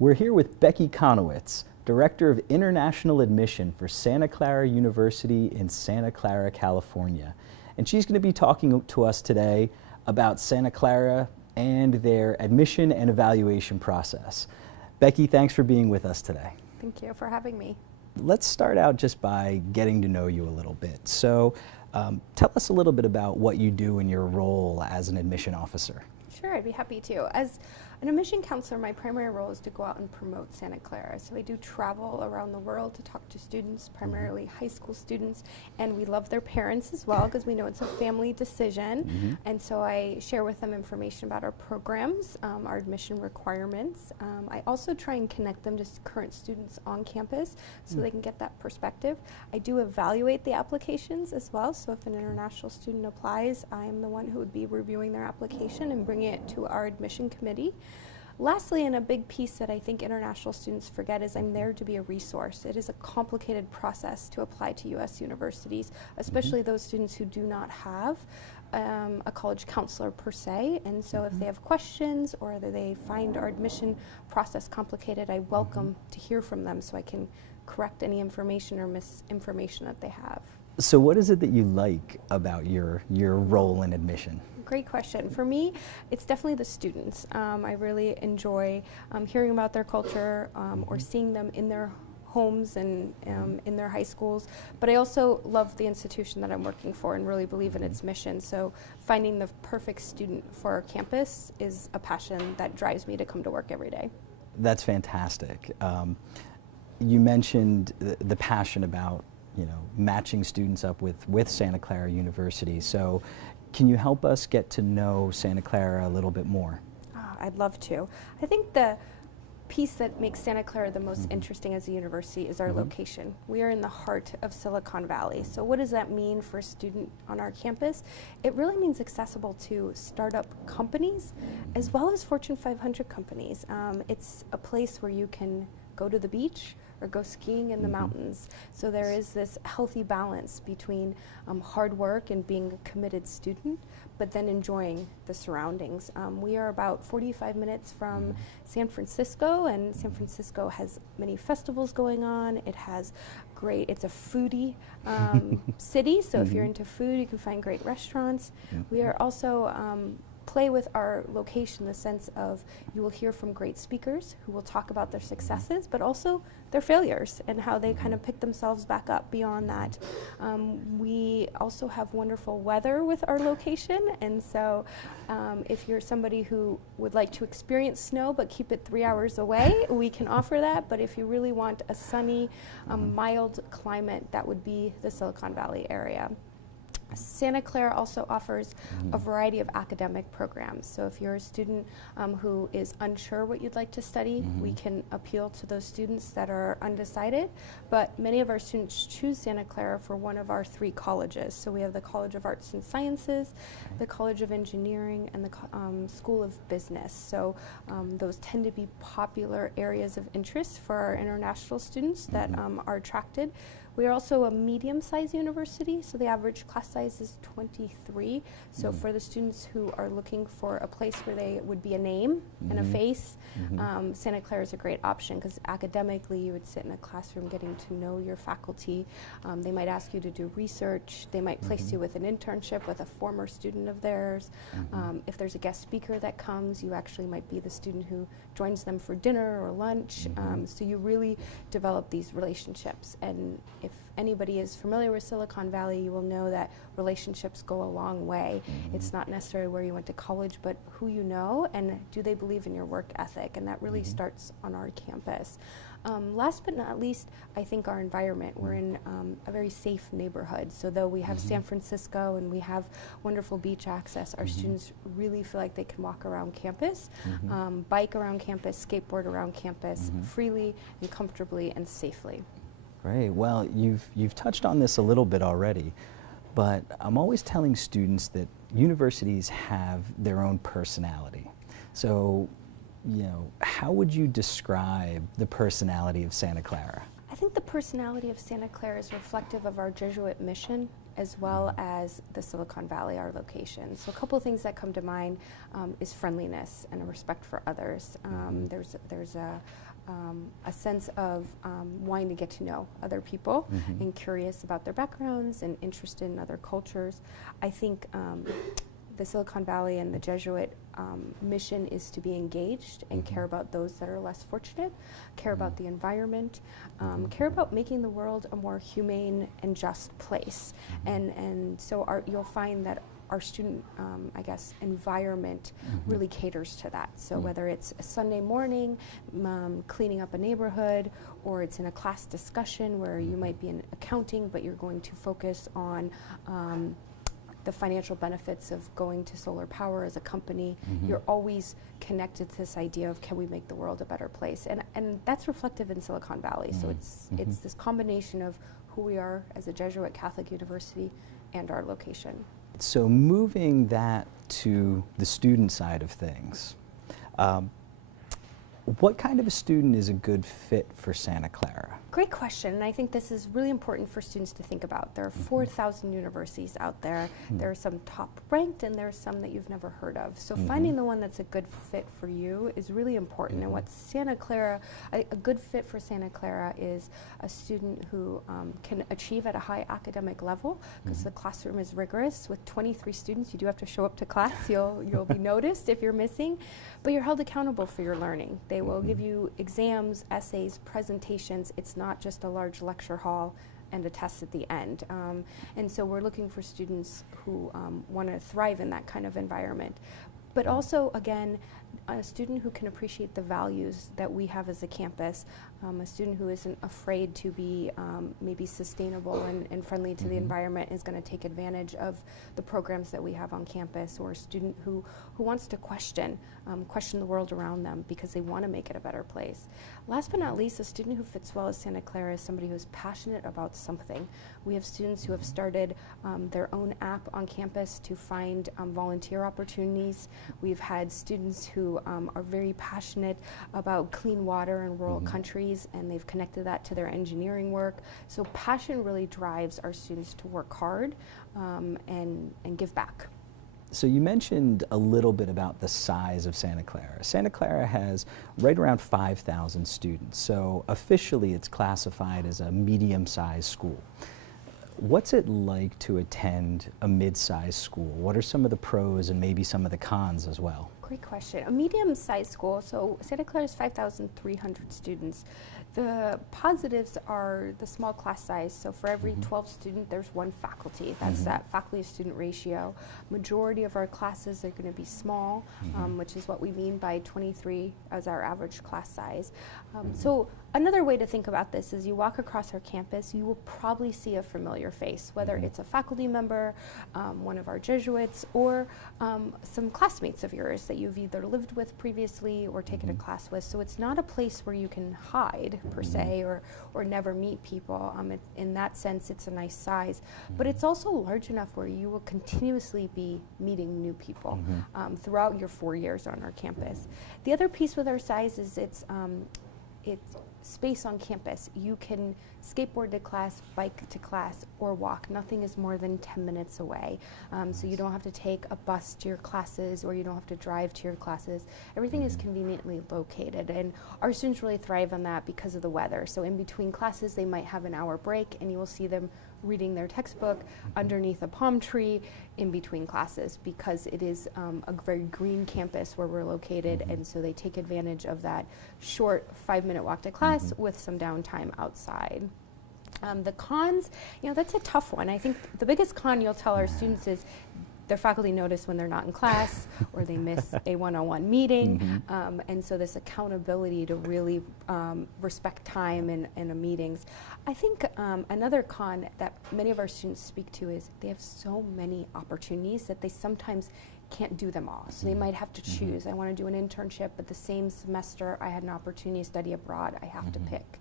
We're here with Becky Conowitz, Director of International Admission for Santa Clara University in Santa Clara, California. And she's going to be talking to us today about Santa Clara and their admission and evaluation process. Becky, thanks for being with us today. Thank you for having me. Let's start out just by getting to know you a little bit. So tell us a little bit about what you do in your role as an admission officer. Sure, I'd be happy to. As an admission counselor, my primary role is to go out and promote Santa Clara. So I do travel around the world to talk to students, primarily high school students, and we love their parents as well because we know it's a family decision. And so I share with them information about our programs, our admission requirements. I also try and connect them to current students on campus so they can get that perspective. I do evaluate the applications as well, so if an international student applies, I am the one who would be reviewing their application and bringing it to our admission committee. Lastly, and a big piece that I think international students forget, is I'm there to be a resource. It is a complicated process to apply to U.S. universities, especially those students who do not have a college counselor per se. And so if they have questions or that they find our admission process complicated, I welcome to hear from them so I can correct any information or misinformation that they have. So what is it that you like about your role in admission? Great question. For me, it's definitely the students. I really enjoy hearing about their culture or seeing them in their homes and in their high schools. But I also love the institution that I'm working for and really believe in its mission. So finding the perfect student for our campus is a passion that drives me to come to work every day. That's fantastic. You mentioned the passion about matching students up with Santa Clara University. So can you help us get to know Santa Clara a little bit more? I'd love to. I think the piece that makes Santa Clara the most interesting as a university is our location. We are in the heart of Silicon Valley. So what does that mean for a student on our campus? It really means accessible to startup companies as well as Fortune 500 companies. It's a place where you can go to the beach or go skiing in the mountains. So there is this healthy balance between hard work and being a committed student, but then enjoying the surroundings. We are about 45 minutes from San Francisco, and San Francisco has many festivals going on. It has it's a foodie city, so if you're into food, you can find great restaurants. We are also play with our location in the sense of you will hear from great speakers who will talk about their successes, but also their failures and how they kind of pick themselves back up beyond that. We also have wonderful weather with our location, and so if you're somebody who would like to experience snow but keep it 3 hours away, we can offer that. But if you really want a sunny, mild climate, that would be the Silicon Valley area. Santa Clara also offers a variety of academic programs. So if you're a student who is unsure what you'd like to study, we can appeal to those students that are undecided. But many of our students choose Santa Clara for one of our 3 colleges. So we have the College of Arts and Sciences, the College of Engineering, and the School of Business. So those tend to be popular areas of interest for our international students that are attracted. We are also a medium-sized university, so the average class size is 23. So for the students who are looking for a place where they would be a name and a face, Santa Clara is a great option because academically you would sit in a classroom getting to know your faculty. They might ask you to do research. They might place you with an internship with a former student of theirs. If there's a guest speaker that comes, you actually might be the student who joins them for dinner or lunch. So you really develop these relationships. And if anybody is familiar with Silicon Valley, you will know that relationships go a long way. It's not necessarily where you went to college, but who you know and do they believe in your work ethic, and that really starts on our campus. Last but not least, I think our environment. We're in a very safe neighborhood, so though we have San Francisco and we have wonderful beach access, our students really feel like they can walk around campus, bike around campus, skateboard around campus freely and comfortably and safely. Great. Well, you've touched on this a little bit already, but I'm always telling students that universities have their own personality. So, how would you describe the personality of Santa Clara? I think the personality of Santa Clara is reflective of our Jesuit mission as well as the Silicon Valley, our location. So a couple of things that come to mind is friendliness and a respect for others. There's a sense of wanting to get to know other people and curious about their backgrounds and interested in other cultures. I think the Silicon Valley and the Jesuit mission is to be engaged and care about those that are less fortunate, care about the environment, care about making the world a more humane and just place. And so you'll find that our student, I guess, environment really caters to that. So whether it's a Sunday morning, cleaning up a neighborhood, or it's in a class discussion where you might be in accounting, but you're going to focus on the financial benefits of going to solar power as a company, you're always connected to this idea of, can we make the world a better place? And that's reflective in Silicon Valley. So it's this combination of who we are as a Jesuit Catholic university and our location. So moving that to the student side of things, what kind of a student is a good fit for Santa Clara? Great question, and I think this is really important for students to think about. There are 4,000 universities out there. There are some top ranked and there are some that you've never heard of. So finding the one that's a good fit for you is really important. And what Santa Clara, a good fit for Santa Clara is a student who can achieve at a high academic level, because the classroom is rigorous. With 23 students, you do have to show up to class. You'll be noticed if you're missing, but you're held accountable for your learning. They will give you exams, essays, presentations. It's not just a large lecture hall and a test at the end. And so we're looking for students who want to thrive in that kind of environment. But also, again, a student who can appreciate the values that we have as a campus, a student who isn't afraid to be maybe sustainable and friendly to the environment, is going to take advantage of the programs that we have on campus, or a student who wants to question the world around them because they want to make it a better place. Last but not least, a student who fits well at Santa Clara is somebody who's passionate about something. We have students who have started their own app on campus to find volunteer opportunities. We've had students who are very passionate about clean water in rural countries, and they've connected that to their engineering work. So passion really drives our students to work hard and give back. So you mentioned a little bit about the size of Santa Clara. Santa Clara has right around 5,000 students, so officially it's classified as a medium-sized school. What's it like to attend a mid-sized school? What are some of the pros and maybe some of the cons as well? Great question. A medium-sized school, so Santa Clara is 5,300 students. The positives are the small class size. So for every 12 student, there's one faculty. That's that faculty-to-student ratio. Majority of our classes are going to be small, which is what we mean by 23 as our average class size. So another way to think about this is, you walk across our campus, you will probably see a familiar face, whether it's a faculty member, one of our Jesuits, or some classmates of yours that you've either lived with previously or taken a class with. So it's not a place where you can hide per se, or never meet people. In that sense, it's a nice size, but it's also large enough where you will continuously be meeting new people throughout your 4 years on our campus. The other piece with our size is it's space on campus. You can skateboard to class, bike to class, or walk. Nothing is more than 10 minutes away. So you don't have to take a bus to your classes, or you don't have to drive to your classes. Everything is conveniently located, and our students really thrive on that because of the weather. So in between classes, they might have an hour break, and you will see them reading their textbook underneath a palm tree in between classes, because it is a very green campus where we're located, and so they take advantage of that short 5-minute walk to class with some downtime outside. The cons, that's a tough one. I think the biggest con you'll tell our students is their faculty notice when they're not in class, or they miss a one-on-one meeting, and so this accountability to really respect time in the meetings. I think another con that many of our students speak to is they have so many opportunities that they sometimes can't do them all. So they might have to choose. I want to do an internship, but the same semester I had an opportunity to study abroad. I have to pick.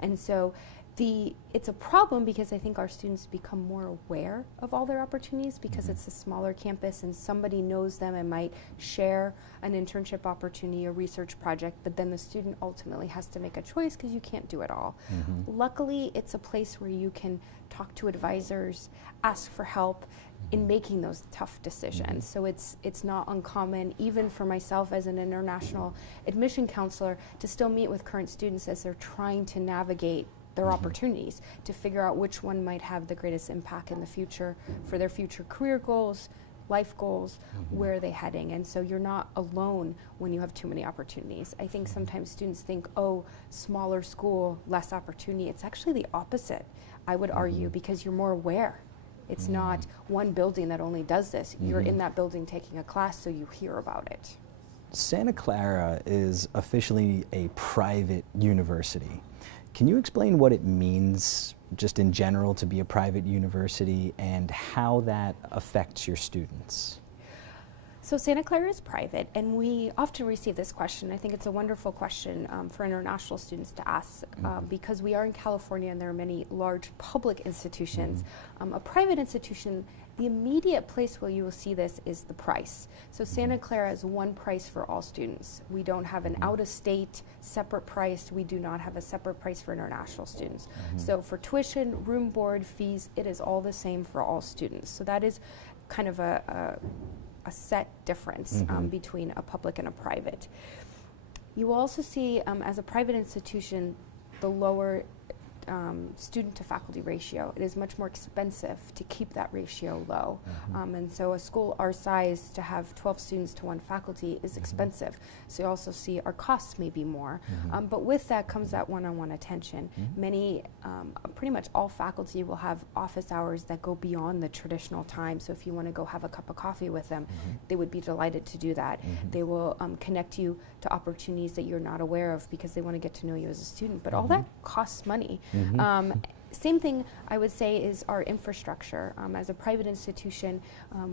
And so It's a problem because I think our students become more aware of all their opportunities because it's a smaller campus and somebody knows them and might share an internship opportunity or research project, but then the student ultimately has to make a choice because you can't do it all. Luckily, it's a place where you can talk to advisors, ask for help in making those tough decisions. So it's not uncommon, even for myself as an international admission counselor, to still meet with current students as they're trying to navigate their opportunities, to figure out which one might have the greatest impact in the future for their future career goals, life goals, where are they heading. And so you're not alone when you have too many opportunities. I think sometimes students think, oh, smaller school, less opportunity. It's actually the opposite, I would argue, because you're more aware. It's not one building that only does this. You're in that building taking a class, so you hear about it. Santa Clara is officially a private university. Can you explain what it means, just in general, to be a private university and how that affects your students? So Santa Clara is private, and we often receive this question. I think it's a wonderful question for international students to ask because we are in California and there are many large public institutions. A private institution, the immediate place where you will see this is the price. So Santa Clara is one price for all students. We don't have an out-of-state separate price. We do not have a separate price for international students. So for tuition, room, board, fees, it is all the same for all students. So that is kind of a set difference between a public and a private. You will also see, as a private institution, the lower student to faculty ratio. It is much more expensive to keep that ratio low. And so a school our size, to have 12 students to one faculty is expensive. So you also see our costs may be more. But with that comes that one-on-one attention. Many, pretty much all faculty will have office hours that go beyond the traditional time. So if you want to go have a cup of coffee with them, they would be delighted to do that. They will connect you to opportunities that you're not aware of because they want to get to know you as a student. But all that costs money. Same thing I would say is our infrastructure. As a private institution,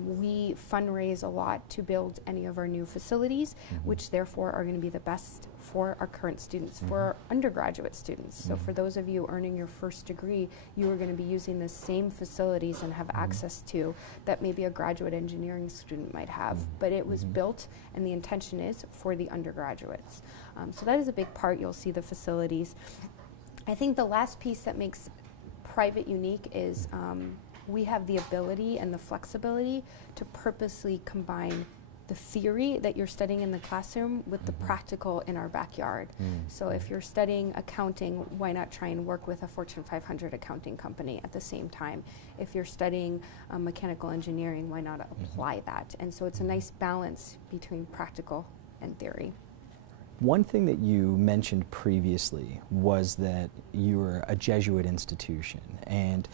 we fundraise a lot to build any of our new facilities, which therefore are going to be the best for our current students, for our undergraduate students. So for those of you earning your first degree, you are going to be using the same facilities and have access to that maybe a graduate engineering student might have. But it was built, and the intention is for the undergraduates. So that is a big part. You'll see the facilities. I think the last piece that makes private unique is we have the ability and the flexibility to purposely combine the theory that you're studying in the classroom with the practical in our backyard. So if you're studying accounting, why not try and work with a Fortune 500 accounting company at the same time? If you're studying mechanical engineering, why not apply that? And so it's a nice balance between practical and theory. One thing that you mentioned previously was that you were a Jesuit institution, and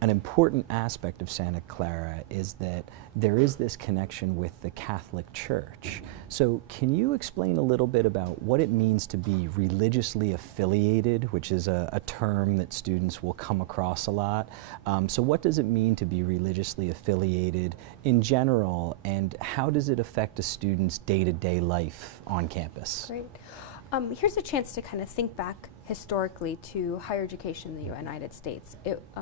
an important aspect of Santa Clara is that there is this connection with the Catholic Church. So can you explain a little bit about what it means to be religiously affiliated, which is a term that students will come across a lot. So what does it mean to be religiously affiliated in general, and how does it affect a student's day-to-day life on campus? Great. Here's a chance to kind of think back historically to higher education in the United States.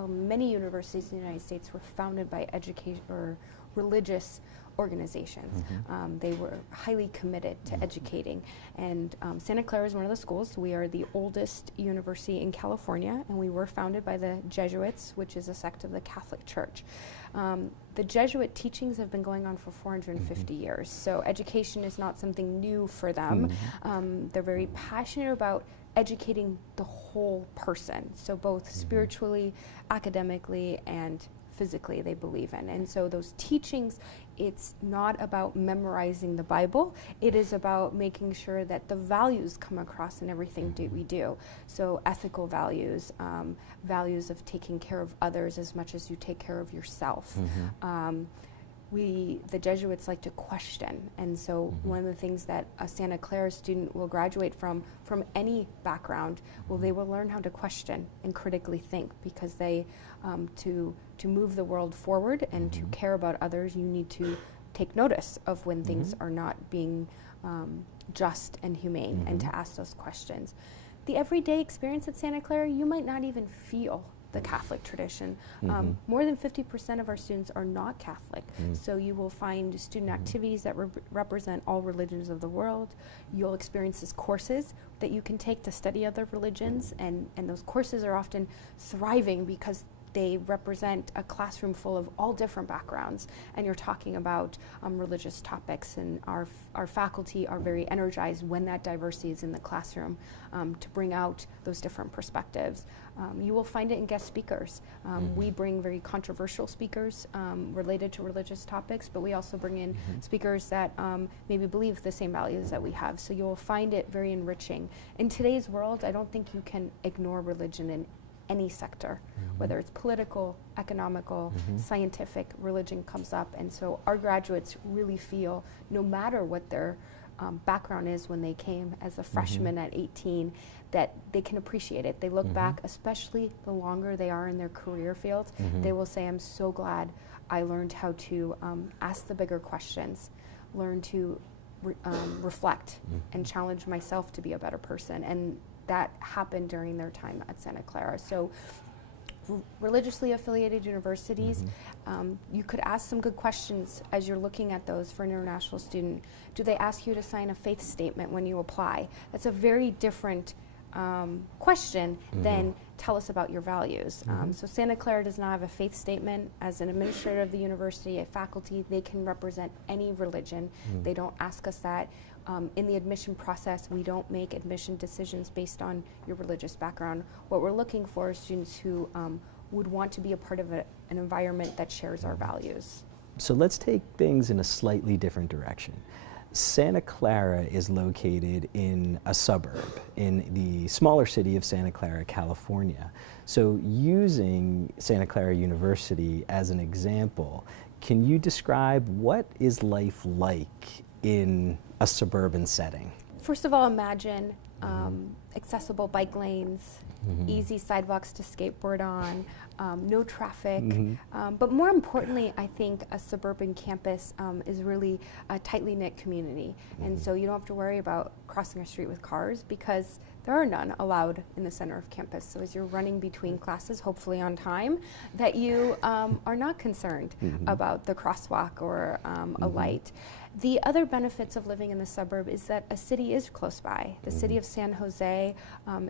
Many universities in the United States were founded by education or religious organizations. They were highly committed to educating, and Santa Clara is one of the schools. We are the oldest university in California, and we were founded by the Jesuits, which is a sect of the Catholic Church. The Jesuit teachings have been going on for 450 years, so education is not something new for them. They're very passionate about educating the whole person, so both spiritually, academically, and physically they believe in. And so those teachings, it's not about memorizing the Bible, it is about making sure that the values come across in everything we do. So ethical values, values of taking care of others as much as you take care of yourself. The Jesuits like to question, and so one of the things that a Santa Clara student will graduate from any background, well, they will learn how to question and critically think, because they, to move the world forward and to care about others, you need to take notice of when things are not being just and humane, and to ask those questions. the everyday experience at Santa Clara, you might not even feel the Catholic tradition. More than 50% of our students are not Catholic. So you will find student activities that represent all religions of the world. You'll experience these courses that you can take to study other religions, and those courses are often thriving because they represent a classroom full of all different backgrounds, and you're talking about religious topics, and our faculty are very energized when that diversity is in the classroom to bring out those different perspectives. You will find it in guest speakers. We bring very controversial speakers related to religious topics, but we also bring in speakers that maybe believe the same values that we have. So you'll find it very enriching. In today's world, I don't think you can ignore religion in any sector, whether it's political, economical, scientific, religion comes up. And so our graduates really feel, no matter what their background is when they came as a freshman at 18, that they can appreciate it. They look back, especially the longer they are in their career fields, they will say, I'm so glad I learned how to ask the bigger questions, learn to reflect and challenge myself to be a better person. And that happened during their time at Santa Clara. So religiously affiliated universities, you could ask some good questions as you're looking at those for an international student. Do they ask you to sign a faith statement when you apply? That's a very different question than tell us about your values. So Santa Clara does not have a faith statement. As an administrator of the university, a faculty, they can represent any religion. They don't ask us that. In the admission process, we don't make admission decisions based on your religious background. What we're looking for is students who would want to be a part of an environment that shares our values. So let's take things in a slightly different direction. Santa Clara is located in a suburb in the smaller city of Santa Clara, California. So using Santa Clara University as an example, can you describe what is life like in a suburban setting? First of all, imagine accessible bike lanes, easy sidewalks to skateboard on, no traffic. But more importantly, I think a suburban campus is really a tightly knit community. And so you don't have to worry about crossing a street with cars because there are none allowed in the center of campus. So as you're running between classes, hopefully on time, that you are not concerned about the crosswalk or a light. The other benefits of living in the suburb is that a city is close by. The city of San Jose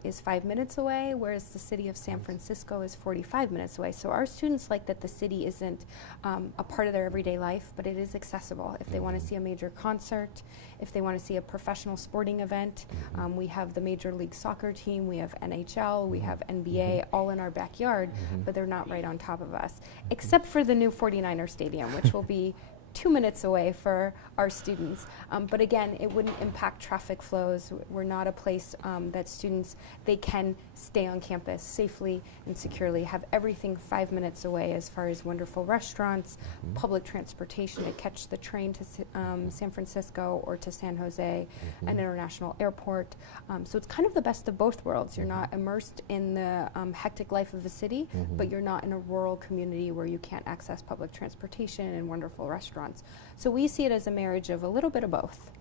is 5 minutes away, whereas the city of San Francisco is 45 minutes away. So our students like that the city isn't a part of their everyday life, but it is accessible. If they want to see a major concert, if they want to see a professional sporting event, we have the Major League Soccer team, we have NHL, we have NBA, all in our backyard, but they're not right on top of us, except for the new 49er Stadium, which will be 2 minutes away for our students. But again, it wouldn't impact traffic flows. We're not a place that students, they can stay on campus safely and securely, have everything 5 minutes away as far as wonderful restaurants, public transportation to catch the train to San Francisco or to San Jose, an international airport. So it's kind of the best of both worlds. You're not immersed in the hectic life of a city, but you're not in a rural community where you can't access public transportation and wonderful restaurants. So we see it as a marriage of a little bit of both.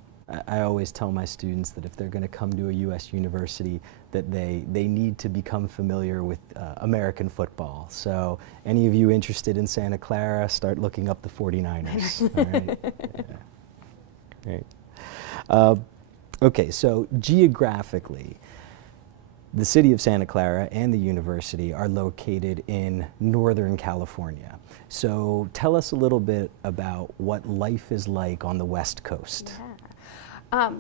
I always tell my students that if they're going to come to a U.S. university, that they need to become familiar with American football. So any of you interested in Santa Clara, start looking up the 49ers. All right. Right. Okay, so geographically, the city of Santa Clara and the university are located in Northern California. So tell us a little bit about what life is like on the West Coast. Yeah.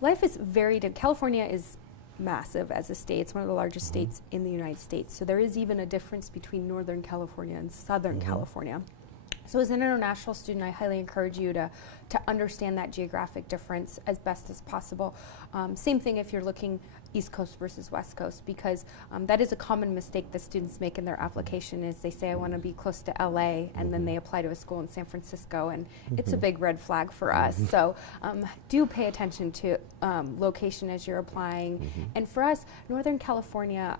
Life is very different. California is massive as a state. It's one of the largest states in the United States. So there is even a difference between Northern California and Southern California. So as an international student, I highly encourage you to understand that geographic difference as best as possible. Same thing if you're looking East Coast versus West Coast, because that is a common mistake that students make in their application is they say, I want to be close to LA, and then they apply to a school in San Francisco, and it's a big red flag for us. So do pay attention to location as you're applying. And for us, Northern California,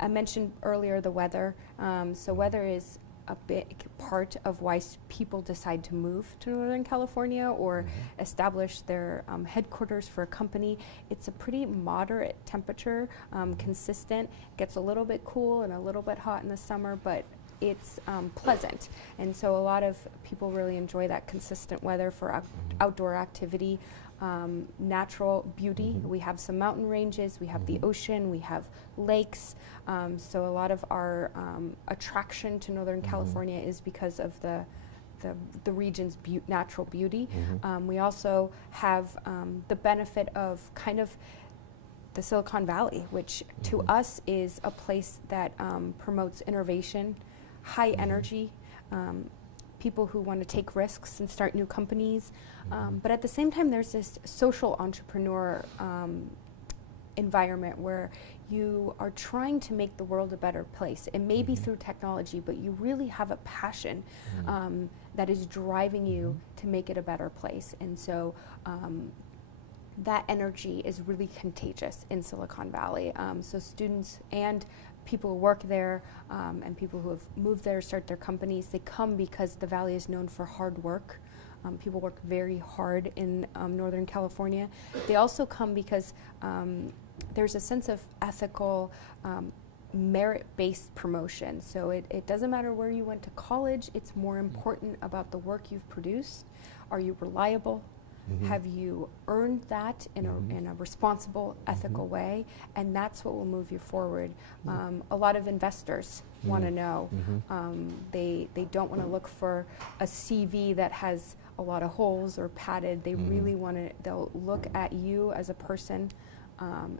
I mentioned earlier the weather. So weather is a big part of why people decide to move to Northern California or establish their headquarters for a company. It's a pretty moderate temperature, consistent, gets a little bit cool and a little bit hot in the summer, but it's pleasant. And so a lot of people really enjoy that consistent weather for outdoor activity. Natural beauty. We have some mountain ranges, we have the ocean, we have lakes. So a lot of our attraction to Northern California is because of the region's natural beauty. We also have the benefit of kind of the Silicon Valley, which to us is a place that promotes innovation, high energy, people who want to take risks and start new companies. But at the same time, there's this social entrepreneur environment where you are trying to make the world a better place. It may be through technology, but you really have a passion that is driving you to make it a better place. And so that energy is really contagious in Silicon Valley. So students and people who work there and people who have moved there, start their companies, they come because the Valley is known for hard work. People work very hard in Northern California. They also come because there's a sense of ethical, merit-based promotion. So it doesn't matter where you went to college, it's more important about the work you've produced. Are you reliable? Have you earned that in a responsible, ethical way? And that's what will move you forward. A lot of investors want to know. They don't want to look for a CV that has a lot of holes or padded. They really want to, they'll look at you as a person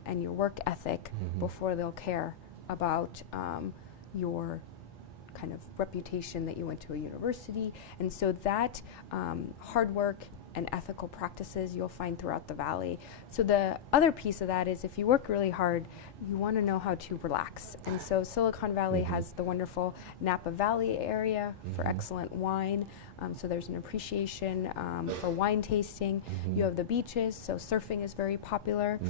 and your work ethic before they'll care about your kind of reputation that you went to a university. And so that hard work and ethical practices you'll find throughout the Valley. So the other piece of that is if you work really hard, you want to know how to relax. And so Silicon Valley has the wonderful Napa Valley area for excellent wine. So there's an appreciation for wine tasting. You have the beaches, so surfing is very popular.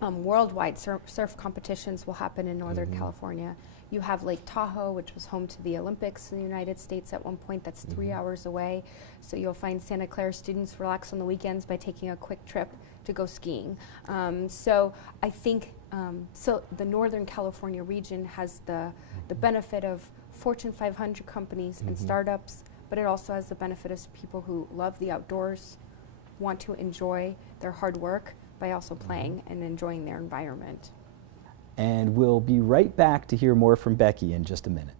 Worldwide surf competitions will happen in Northern California. You have Lake Tahoe, which was home to the Olympics in the United States at one point. That's 3 hours away. So you'll find Santa Clara students relax on the weekends by taking a quick trip to go skiing. So I think so the Northern California region has the benefit of Fortune 500 companies and startups, but it also has the benefit of people who love the outdoors, want to enjoy their hard work by also playing and enjoying their environment. And we'll be right back to hear more from Becky in just a minute.